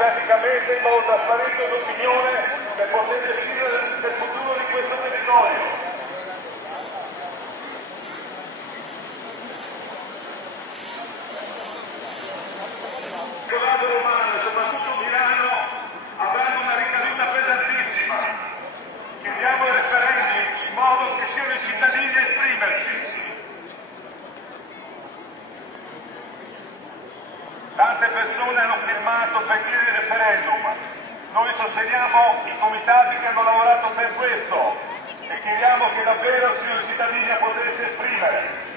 democraticamente in modo trasparente l'opinione per poter decidere del futuro di questo territorio. Il lato romano e soprattutto Milano avranno una ricaduta pesantissima. Chiediamo il referendum in modo che siano i cittadini a esprimersi. Tante persone hanno firmato per chiedere il referendum. Noi sosteniamo i comitati che hanno lavorato per questo e chiediamo che davvero siano i cittadini a potersi esprimere.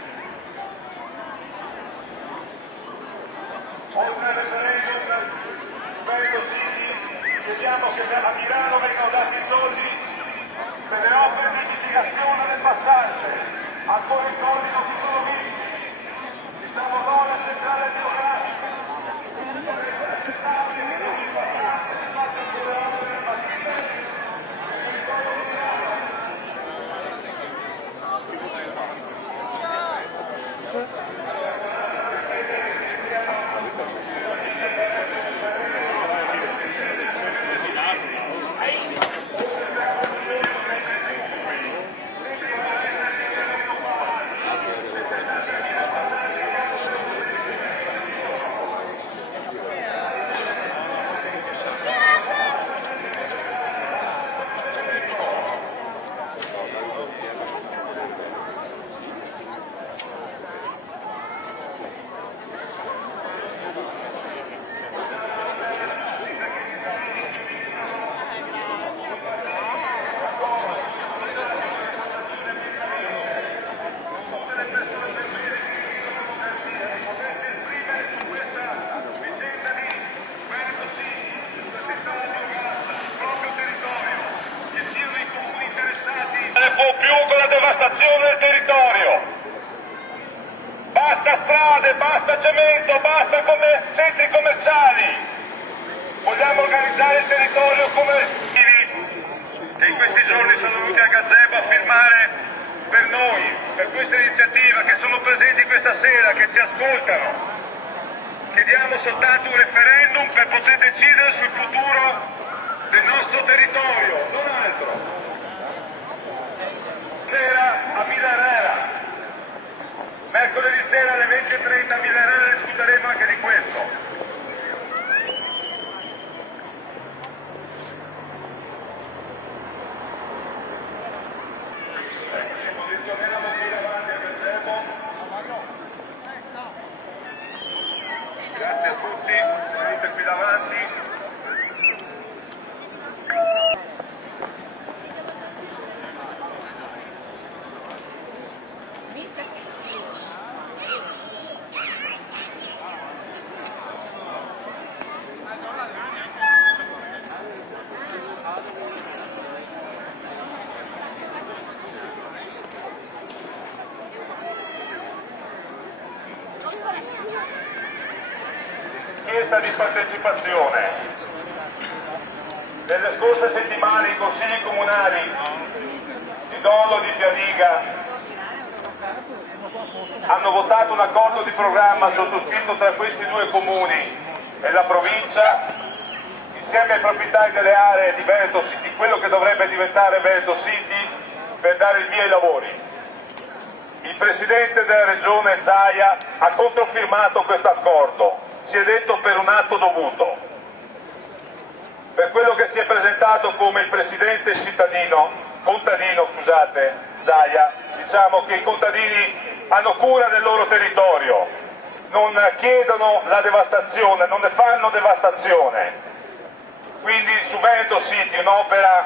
Oltre al referendum, chiediamo che a Milano vengano dati i soldi per le opere di mitigazione del passaggio. Ancora i soldi non si sono visti. Diciamo no alla centrale geografica. Con la devastazione del territorio. Basta strade, basta cemento, basta centri commerciali. Vogliamo organizzare il territorio come che in questi giorni sono venuti a Gazebo a firmare per noi, per questa iniziativa, che sono presenti questa sera, che ci ascoltano. Chiediamo soltanto un referendum per poter decidere sul futuro del nostro territorio, non altro. Sera a Villa Herrera, mercoledì sera alle 20:30 a Villa Herrera discuteremo anche di questo. Ci posizioniamo qui davanti al gazebo. Grazie a tutti, venite qui davanti. Richiesta di partecipazione. Nelle scorse settimane i consigli comunali di Dolo e di Pianiga hanno votato un accordo di programma sottoscritto tra questi due comuni e la provincia, insieme ai proprietari delle aree di Veneto City, quello che dovrebbe diventare Veneto City, per dare il via ai lavori. Il Presidente della Regione Zaia ha controfirmato questo accordo, si è detto per un atto dovuto. Per quello che si è presentato come il Presidente contadino, Zaia, diciamo che i contadini hanno cura del loro territorio, non chiedono la devastazione, non ne fanno devastazione. Quindi su Veneto City, un'opera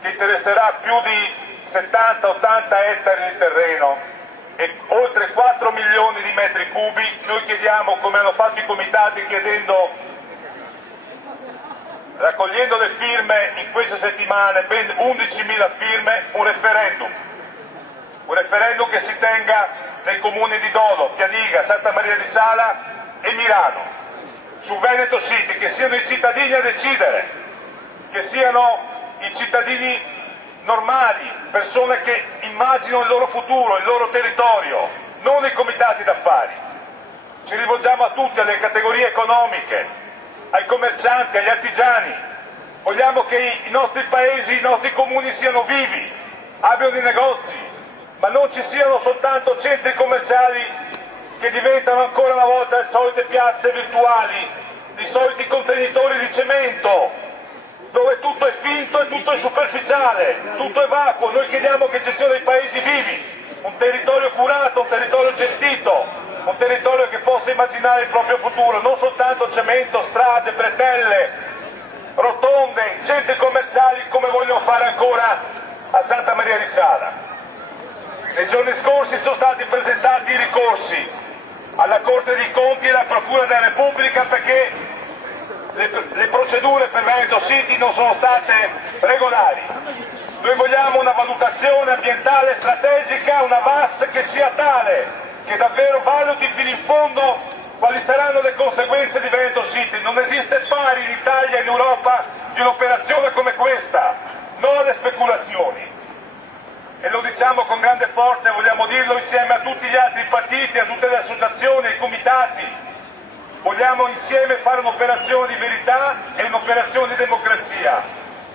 che interesserà più di 70-80 ettari di terreno e oltre 4 milioni di metri cubi, noi chiediamo, come hanno fatto i comitati raccogliendo le firme in queste settimane, ben 11.000 firme, un referendum che si tenga nei comuni di Dolo, Pianiga, Santa Maria di Sala e Mirano, su Veneto City, che siano i cittadini a decidere, che siano i cittadini normali, persone che immaginano il loro futuro, il loro territorio, non i comitati d'affari. Ci rivolgiamo a tutti, alle categorie economiche, ai commercianti, agli artigiani. Vogliamo che i nostri paesi, i nostri comuni siano vivi, abbiano dei negozi, ma non ci siano soltanto centri commerciali che diventano ancora una volta le solite piazze virtuali, i soliti contenitori di cemento, dove tutto è finto e tutto è superficiale, tutto è vacuo. Noi chiediamo che ci siano dei paesi vivi, un territorio curato, un territorio gestito, un territorio che possa immaginare il proprio futuro, non soltanto cemento, strade, bretelle, rotonde, centri commerciali come vogliono fare ancora a Santa Maria di Sala. Nei giorni scorsi sono stati presentati i ricorsi alla Corte dei Conti e alla Procura della Repubblica perché le procedure per Veneto City non sono state regolari. Noi vogliamo una valutazione ambientale strategica, una VAS che sia tale che davvero valuti fino in fondo quali saranno le conseguenze di Veneto City. Non esiste pari in Italia e in Europa di un'operazione come questa, non alle speculazioni. E lo diciamo con grande forza e vogliamo dirlo insieme a tutti gli altri partiti, a tutte le associazioni, ai comitati. Vogliamo insieme fare un'operazione di verità e un'operazione di democrazia.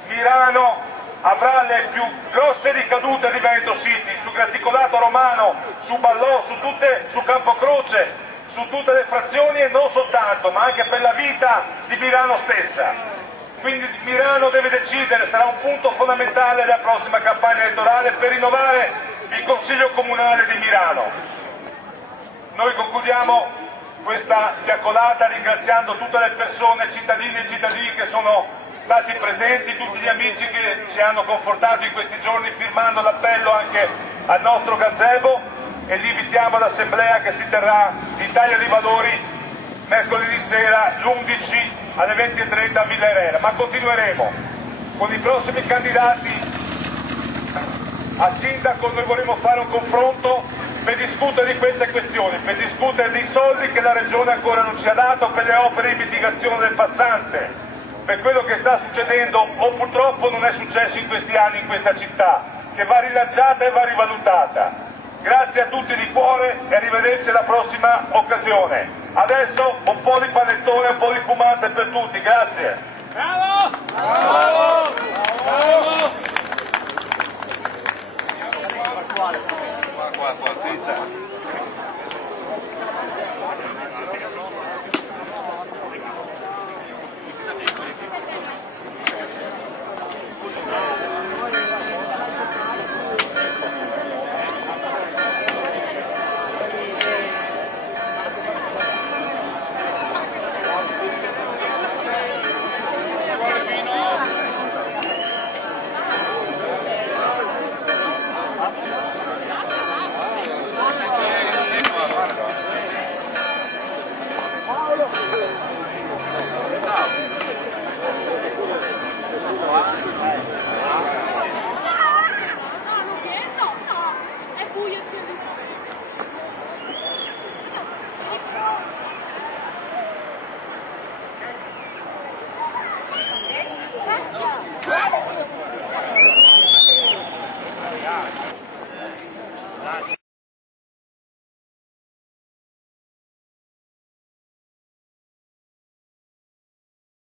Mirano avrà le più grosse ricadute di Veneto City, su Graticolato Romano, su Ballò, su Campocroce, su tutte le frazioni e non soltanto, ma anche per la vita di Mirano stessa. Quindi Mirano deve decidere, sarà un punto fondamentale della prossima campagna elettorale per rinnovare il Consiglio Comunale di Mirano. Noi concludiamo questa fiaccolata ringraziando tutte le persone, cittadini e cittadini che sono stati presenti, tutti gli amici che ci hanno confortato in questi giorni firmando l'appello anche al nostro gazebo e li invitiamo all'assemblea che si terrà in Italia dei Valori mercoledì sera l'11 alle 20:30 a Villa Erera, ma continueremo con i prossimi candidati a sindaco. Noi vorremmo fare un confronto per discutere di queste questioni, per discutere dei soldi che la Regione ancora non ci ha dato per le opere di mitigazione del passante, per quello che sta succedendo o purtroppo non è successo in questi anni in questa città, che va rilanciata e va rivalutata. Grazie a tutti di cuore e arrivederci alla prossima occasione. Adesso un po' di panettone, un po' di spumante per tutti, grazie. Bravo! Bravo! Bravo! Qua, sì, c'è. Dai.